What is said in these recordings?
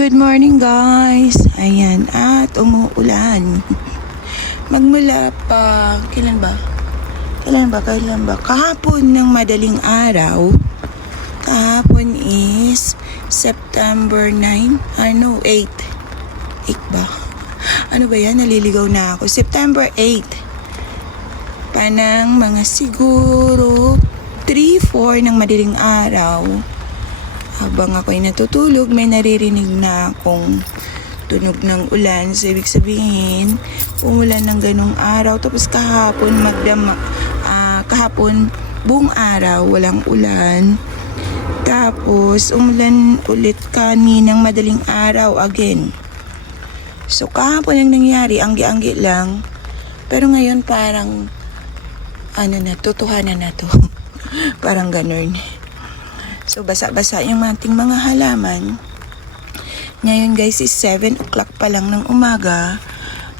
Good morning guys. Ayan, at umuulan. Magmula pa, kailan ba? Kahapon ng madaling araw. Kahapon is September 9. 8. 8 ba? Ano ba yan? Naliligaw na ako. September 8. Panang mga siguro 3-4 ng madaling araw. Habang ako'y natutulog, may naririnig na akong tunog ng ulan. So, ibig sabihin, umulan ng ganung araw. Tapos kahapon, kahapon, buong araw, walang ulan. Tapos, umulan ulit kaninang madaling araw again. So, kahapon ang nangyari, anggi-anggi lang. Pero ngayon parang, totohanan na to. Parang ganun. So, basa-basa yung ating mga halaman. Ngayon guys is 7 o'clock pa lang ng umaga.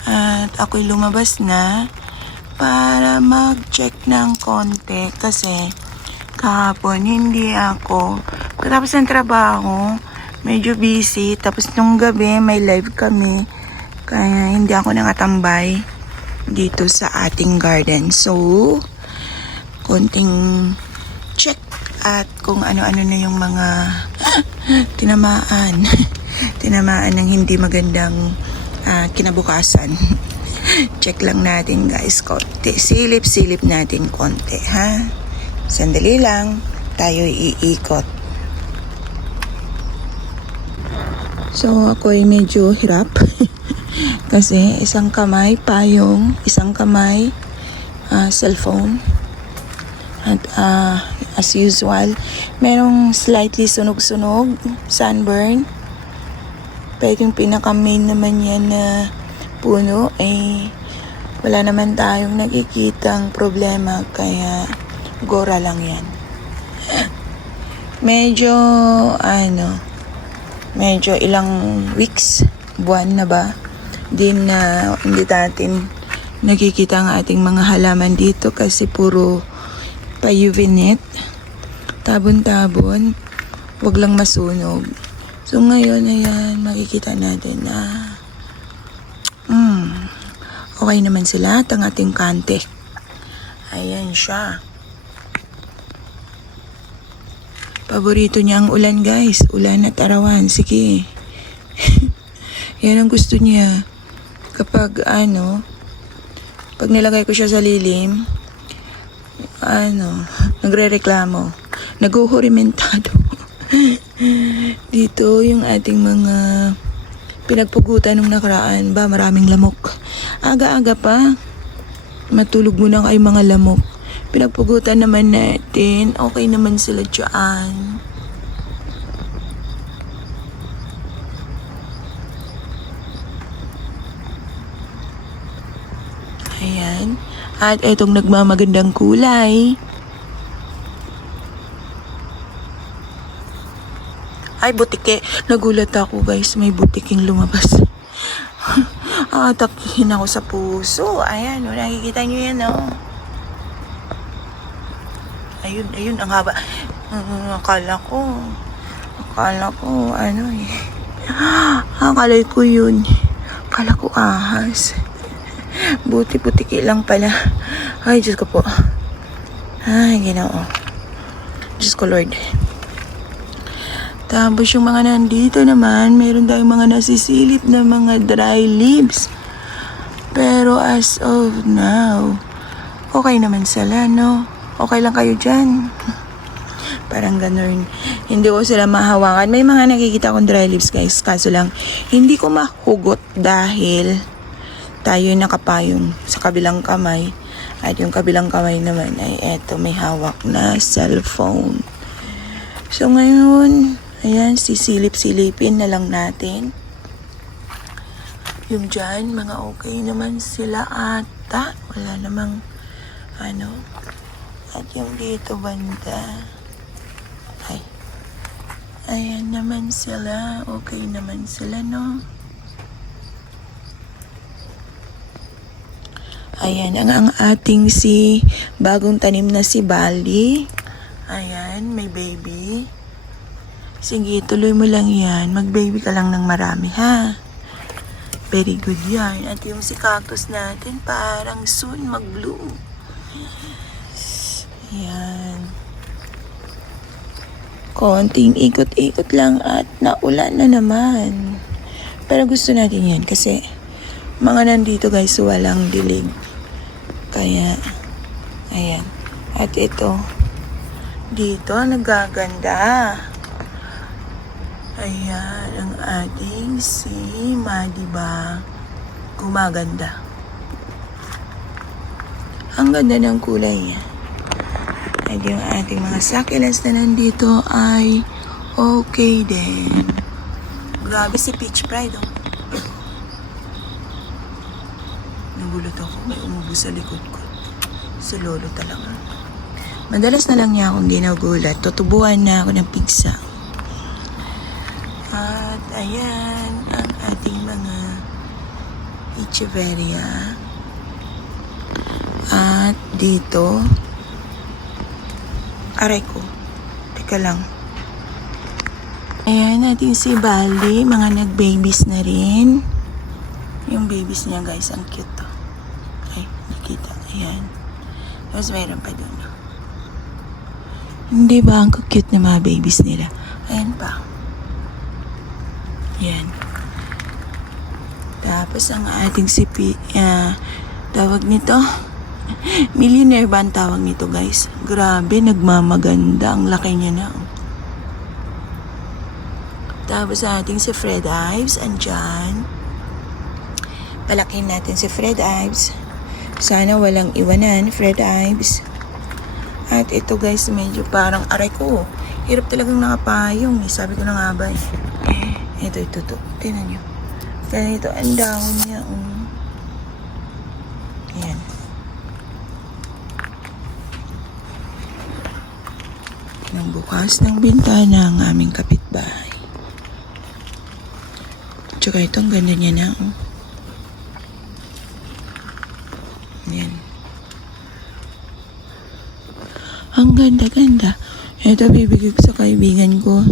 At ako'y lumabas na para mag-check ng konti. Kasi kahapon hindi ako. Tapos ng trabaho, medyo busy. Tapos nung gabi may live kami. Kaya hindi ako nakatambay dito sa ating garden. So, konting check at kung ano-ano na yung mga tinamaan ng hindi magandang kinabukasan. Check lang natin guys, konti. Silip-silip natin konti, ha? Sandali lang, tayo iikot. So, ako'y medyo hirap. Kasi isang kamay payong, isang kamay cellphone. At as usual, merong slightly sunog-sunog, sunburn. Pero yung pinaka-main naman yan na puno, wala naman tayong nakikitang problema, kaya gora lang yan. Medyo ilang weeks, buwan na ba, din na hindi natin nakikita ang ating mga halaman dito kasi puro pa-UV net, tabon-tabon, wag lang masunog. So ngayon, ayan, makikita natin na okay naman sila at ang ating kante. Ayan siya. Paborito niya ang ulan guys, ulan at arawan, sige. Yan ang gusto niya. Kapag pag nilagay ko siya sa lilim, nagre-reklamo, naguhurimentado. Dito yung ating mga pinagpugutan nung nakaraan, maraming lamok. Aga-aga pa, matulog muna kayo mga lamok. Pinagpugutan naman natin, okay naman sila dyan. Ayan. At etong nagmamagandang kulay. Ay, butike. Nagulat ako guys. May butiking lumabas. Atakihin ako sa puso. Ayan, nakikita nyo yan, Ayun, ang haba. Akala ko, akala ko yun. Akala ko ahas. Buti putiki lang pala. Ay, Diyos ko po. Ay, Ginoo. Diyos ko, Lord. Tapos yung mga nandito naman, meron tayong mga nasisilip na mga dry leaves. Pero as of now, okay naman sila, no? Okay lang kayo dyan. Parang ganun. Hindi ko sila mahawakan. May mga nakikita akong dry leaves, guys. Kaso lang, hindi ko mahugot dahil tayo nakapayong sa kabilang kamay. At yung kabilang kamay naman ay eto, may hawak na cellphone. So ngayon, ayan, sisilip-silipin na lang natin. Yung dyan, mga okay naman sila ata. Wala namang At yung dito banda, ayan naman sila. Okay naman sila, no? Ayan, ang ating bagong tanim na si Bali. Ayan, may baby. Sige, tuloy mo lang yan. Mag-baby ka lang ng marami, ha? Very good yan. At yung si cactus natin, parang soon mag-bloom. Yan. Konting ikot-ikot lang at naulan na naman. Pero gusto natin yan kasi mga nandito guys, walang dilig. Kaya, ayan. At ito, dito nagaganda. Ayan, ang ating si Madiba. Gumaganda. Ang ganda ng kulay niya. At yung ating mga succulents na nandito ay okay din. Grabe si Peach Pride, oh. Nagulat ako, may umubo sa likod ko. Si Lolo talaga. Madalas na lang niya akong ginagulat. Tutubuan na ako ng pigsa. At ayan ang ating mga echeveria. At dito, aray ko. Teka lang. Ayan natin si Bali. Mga nag-babies na rin. Yung babies niya guys, ang cute to. Ay, nakita. Ayan. Tapos mayroon pa dun. Hindi ba ang cute na mga babies nila? Ayan pa. Yan. Tapos ang ating tawag nito, millionaire ba ang tawag nito guys? Grabe, nagmamaganda. Ang laki niya na. Tapos ang ating si Fred Ives, andyan. Palakin natin si Fred Ives. Sana walang iwanan, Fred Ives. At ito guys, medyo parang aray ko. Hirap talagang nakapayong. Sabi ko na nga ba eh. Ito. Tingnan nyo. Ganito, ang dahon niya. Ayan. Nang bukas ng bintana ang aming kapitbahay. Tsaka ito, ang ganda niya na. Ayan. Ang ganda-ganda. Ito, bibigay ko sa kaibigan ko.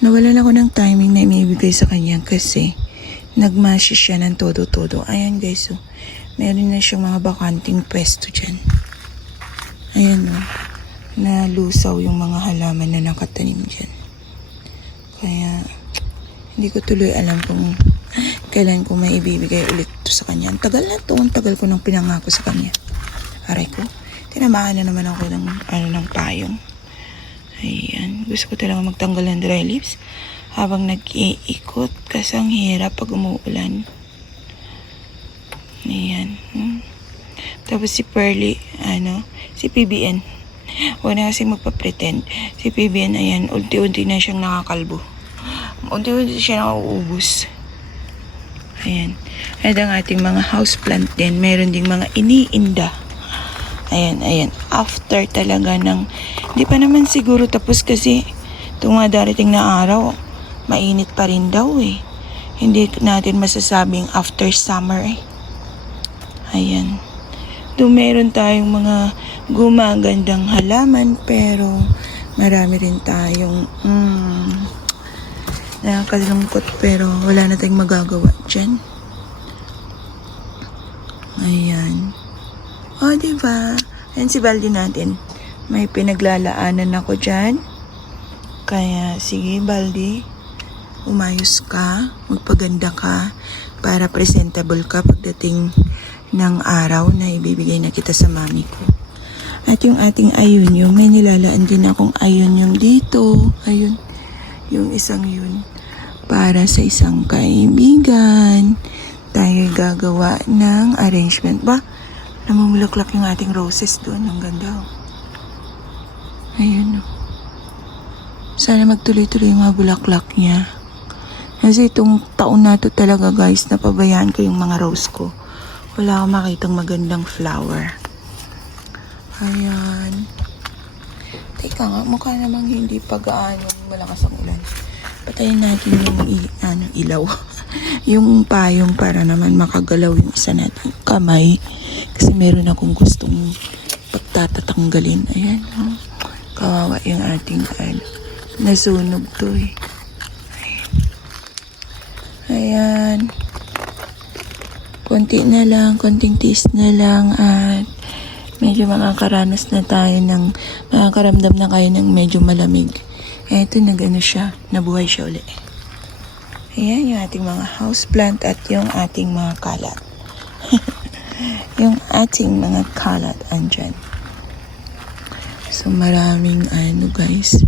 Nawalan ako ng timing na ibibigay sa kanya kasi nagmashi siya ng todo-todo. Ayan guys, oh. Meron na siyang mga bakanting pwesto dyan. Ayan, oh. Nalusaw yung mga halaman na nakatanim dyan. Kaya, hindi ko tuloy alam kung kailan ko may ibibigay ulit to sa kanya. Ang tagal na to. Ang tagal ko nang pinangako sa kanya. Aray ko. Tinamaan na naman ako ng payong. Ayan. Gusto ko talaga magtanggal ng dry leaves habang nag-iikot kasi ang hirap pag umuulan. Ayan. Tapos si Pearly, si PBN. Huwag na kasi magpa-pretend. Si PBN, ayan, unti-unti na siyang nakakalbo. Unti-unti siya nakauubos. Ayan. At ang ating mga houseplant din, meron ding mga iniinda. Ayan. After talaga ng, hindi pa naman siguro tapos kasi itong mga darating na araw, mainit pa rin daw eh. Hindi natin masasabing after summer eh. Ayan. Doon meron tayong mga gumagandang halaman pero marami rin tayong nakakalungkot pero wala na tayong magagawa dyan. Ayan. O, diba? Ayan si Baldi natin. May pinaglalaanan ako dyan. Kaya, sige, Baldi. Umayos ka. Magpaganda ka. Para presentable ka pagdating ng araw na ibibigay na kita sa mami ko. At yung ating ayunyum, may nilalaan din akong ayunyum dito. Ayun. Yung isang yun. Para sa isang kaibigan. Tayo gagawa ng arrangement. Ba? Namumulaklak yung ating roses doon. Ang ganda. Ayun. Sana magtuloy-tuloy yung mga bulaklak niya. Kasi itong taon na to talaga guys, napabayaan ko yung mga rose ko. Wala akong makitang magandang flower. Ayan. Teka nga, mukha namang hindi pag-aanong malakas ang ulan. Patayin natin yung ilaw. Yung payong para naman makagalaw yung isa nating kamay. Kasi meron akong gustong pagtatatanggalin. Ayan. Kawawa yung ating Nasunog to eh. Ayan. Konti na lang, konting tiis na lang at medyo makakaranas na tayo ng, makakaramdam na kayo ng medyo malamig. Eto, nag-ano siya, nabuhay siya uli. Ayan, yung ating mga houseplant at yung ating mga kalat. Yung ating mga kalat andyan. So, maraming ano guys,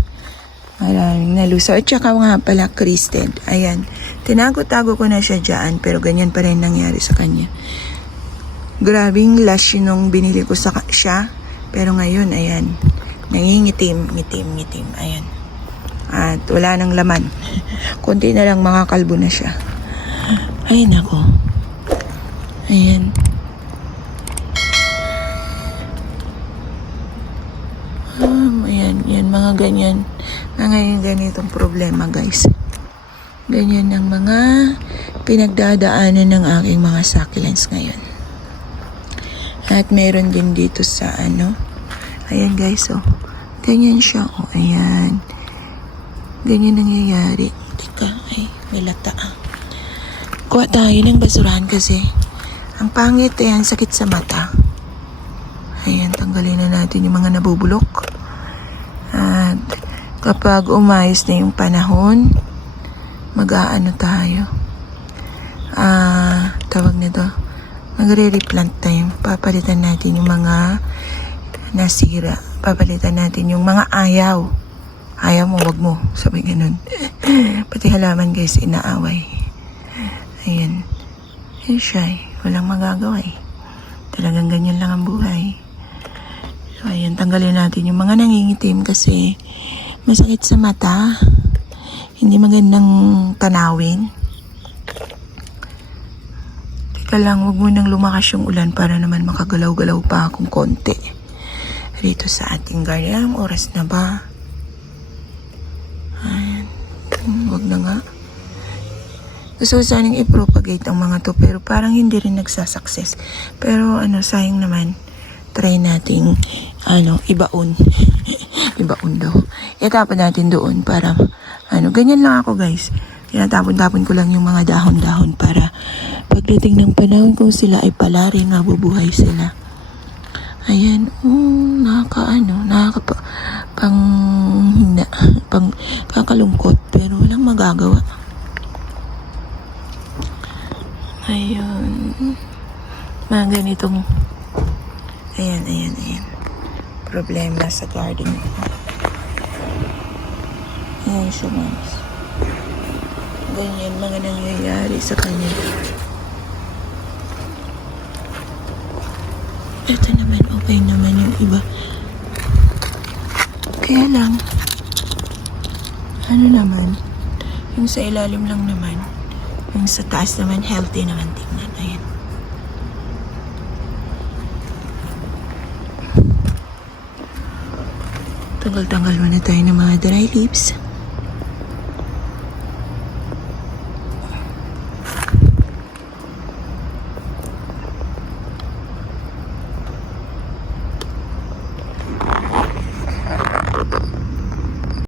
maraming nalusaw. At saka nga pala, Kristen, ayan, tinago-tago ko na siya dyan, pero ganyan pa rin nangyari sa kanya. Grabing lash yun nung binili ko sa siya, pero ngayon, ayan, nangingitim, ngitim, ayan. At wala nang laman. Kunti na lang makakalbo na siya. Ay, nako. Ayan. Ayan, yan, mga ganyan. Mga ganitong problema, guys. Ganyan ang mga pinagdadaanan ng aking mga succulents ngayon. At meron din dito sa ano. Ayan, guys, oh. Ganyan siya, oh. Ayan. Ganyan nangyayari. Teka, ay, may lata. Kuha tayo ng basurahan kasi ang pangit, ayan, sakit sa mata. Ayan, tanggalin na natin yung mga nabubulok. At kapag umayos na yung panahon, mag-aano tayo. Tawag nito, magre-replant tayo. Papalitan natin yung mga nasira. Papalitan natin yung mga ayaw. Ayaw mo, wag mo. Sabi ganun. Pati halaman guys, inaaway. Ayan. Ayan siya eh. Walang magagawa eh. Talagang ganyan lang ang buhay. So, ayan. Tanggalin natin yung mga nangingitim kasi masakit sa mata. Hindi magandang tanawin. Teka lang, wag mo nang lumakas yung ulan para naman makagalaw-galaw pa akong konti. Rito sa ating garden. Anong oras na ba? Ayan. Wag na nga. Gusto ko sanang i-propagate ang mga to pero parang hindi rin nagsasucess. Pero ano, sayang naman. Try nating ibaon. Ibaon daw. Itapon natin doon para ganyan lang ako guys. Tinatapon-tapon ko lang yung mga dahon-dahon para pagdating ng panahon kung sila ay palari, mabubuhay sila. Ayan, kakalungkot, pero walang magagawa. Ayun, mga ganitong, ayan, problema sa garden. Ayan siya, guys. Ganyan mga nangyayari sa kanya. Ito naman, okay naman yung iba. Kaya lang, yung sa ilalim lang naman, yung sa taas naman, healthy naman tingnan. Ayan. Tanggal-tanggal muna tayo ng mga dry leaves.